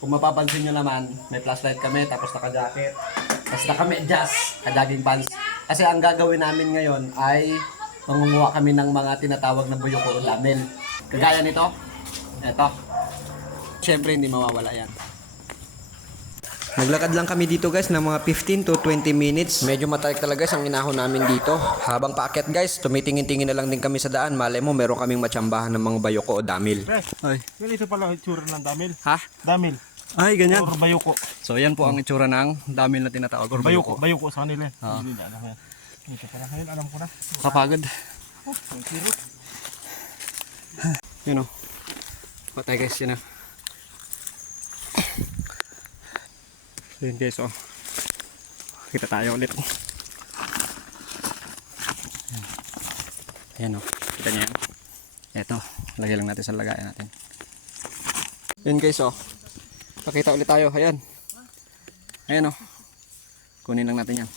Kung mapapansin nyo naman, may flashlight kami, tapos naka-jacket, tapos naka-medyas, ka-jogging pants. Kasi ang gagawin namin ngayon ay mangunguha kami ng mga tinatawag na buyuko o damel. Kagaya nito, eto. Siyempre hindi mawawala yan. Naglakad lang kami dito guys ng mga 15 to 20 minutes. Medyo matarik talaga guys ang inahon namin dito. Habang paakyat guys, tumitingin-tingin na lang din kami sa daan. Malay mo meron kaming matsambahan ng mga bayoko o damil. Ay. Ganito pala itsura ng damil. Ha? Damil. Ay, ganyan. Or bayuko. So yan po ang itsura ng damil na tinatawag. Or Bayuko. Bayuko sa kanila. Ah. Hindi na alam yan. Ito pala ngayon, alam ko na. Kapagod. Oh, ang kirot. Yun o. Patay guys, yun o. So yun guys o. Kita tayo ulit. Ayan o. Kita niya yan. Eto. Lagay lang natin sa lagayan natin. Yun guys o. Pakita ulit tayo. Ayan. Ayan o. Kunin lang natin yan.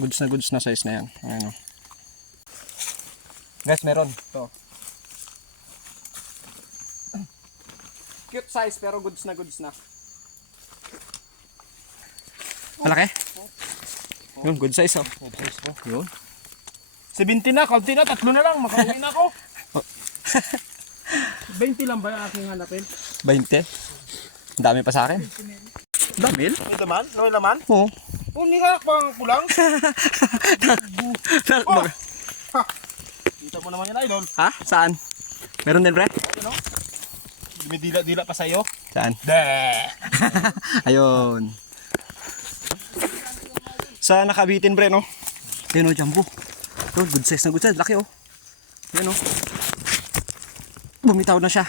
Goods na size na yan. Ayan o. Guys, meron. Ito. Cute size pero goods na. Malaki? Yun, good size oh. Good size ko. Yun. 70 na, kaunti na, 3 na lang, makauwi na ako. 20 lang ba yung aking hanapin? 20. Ang dami pa sa akin. Damil? May laman? May laman? Oo. Oh, hindi ka pang kulang. Oh! Ha! Kita mo naman yan, idol. Ha? Saan? Meron din, pre? Ano? May dila-dila pa sa'yo. Saan? Deh! Ayun. Sa nakabitin, pre, no? Ayun o, jumbo. Ito, good size na good size. Laki, oh. Ayun, oh. Bumitaw na siya.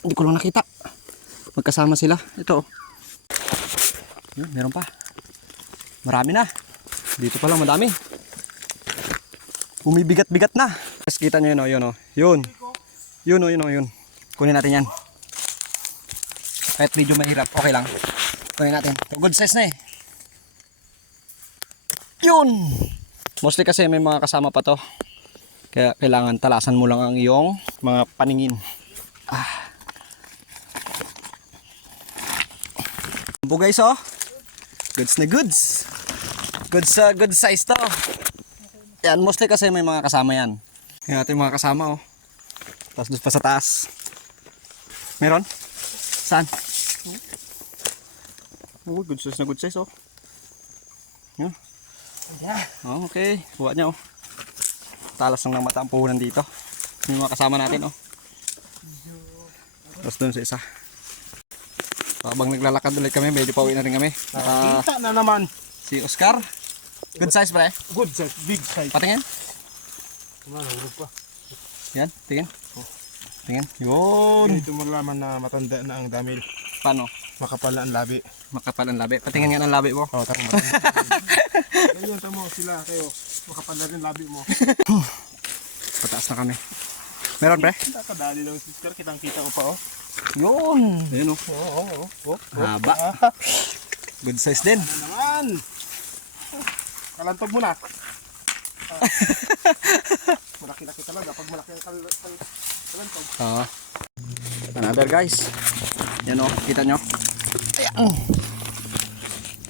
Hindi ko lang nakita. Magkasama sila. Ito, oh. Yun, meron pa. Marami na. Dito pa lang, madami. Bumibigat-bigat na. Tapos kita nyo yun, oh. Yun, oh. Yun. Yun, oh. Yun, oh. Yun. Kunin natin yan. Kahit medyo mahirap, okay lang. Kunin natin. Good size na eh. Yun! Mostly kasi may mga kasama pa to. Kaya kailangan talasan mo lang ang iyong mga paningin. Ambo guys oh. Goods na goods. Good size to. Yan, mostly kasi may mga kasama yan. Yan natin mga kasama oh. Tapos doon pa sa taas. Meron? Saan? Oh, good size oh. Yan. Oh, okay. Buwa niya oh. Talas lang ng mata ang puhunan dito. May mga kasama natin oh. Tapos doon sa isa. Habang naglalakad ulit kami, medyo pauwi na rin kami. Kita na naman. Si Oscar. Good size pre. Good size, big size. Patingin. Kumalawag pa. Yan, tingin. Tingin. Yun. Dito mo malaman na matanda na ang damil. Paano? Makapal na ang labi. Makapal ang labi. Patingin nga ng labi mo. Oo, tama. Ganyan tamo sila kayo. Makapal na rin labi mo. Pataas na kami. Meron pre? Nakadali lang sister, kitang-kita ko pa oh. Yun. Ayun oh. Oo. Haba. Good size din. Ano naman? Kalantog mo na. Malaki-laki talaga pag malaki ang kalantog. Oo. Another guys. Yan oh, kita nyo. Ayan.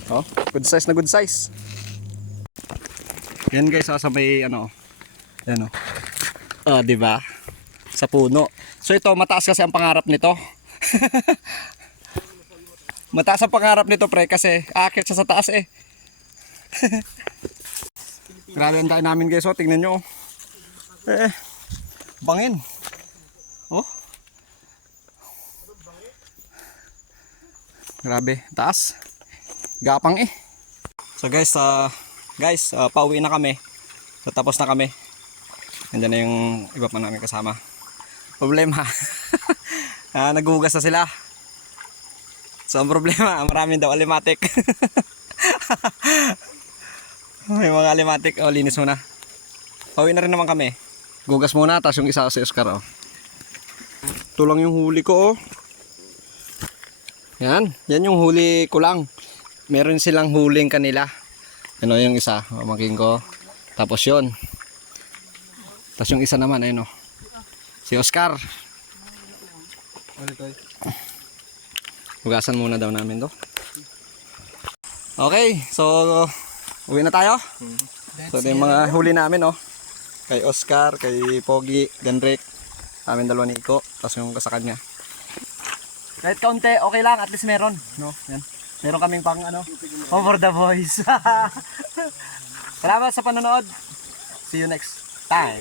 Oh, good size na good size. Yan guys, sa may ano. Yan oh. Ah, di ba? Sa puno. So ito, mataas kasi ang pangarap nito. Mataas ang pangarap nito pre kasi aakyat siya sa taas eh. Grabe ang daan namin guys, oh, tingnan nyo. Bangin. Oh. Grabe, taas. Gapang eh. So guys, pauwi na kami. So tapos na kami. Nandiyan na yung iba pa namin kasama. Problema. Naghuhugas na sila. So ang problema, maraming daw alimatik. May mga alimatik. Oh, linis muna. Pauwi na rin naman kami. Gugas muna, tapos yung isa si Oscar. Oh. Ito lang yung huli ko. Oh. Yan yung huli ko lang. Meron silang huling kanila. Ano yung isa, mamaking ko. Tapos yun. Tapos yung isa naman, ayun oh. Si Oscar. Ano tayo? Hugasan muna daw namin to. Okay, so uwi na tayo. So ito yung mga huli namin, oh. Kay Oscar, kay Pogi, Denrick, amin dalawa ni Iko, tapos yung kasakad niya. Kahit kaunti, okay lang, at least meron, no? Yan. Meron kaming pang ano, over the boys. Salamat sa panonood. See you next time.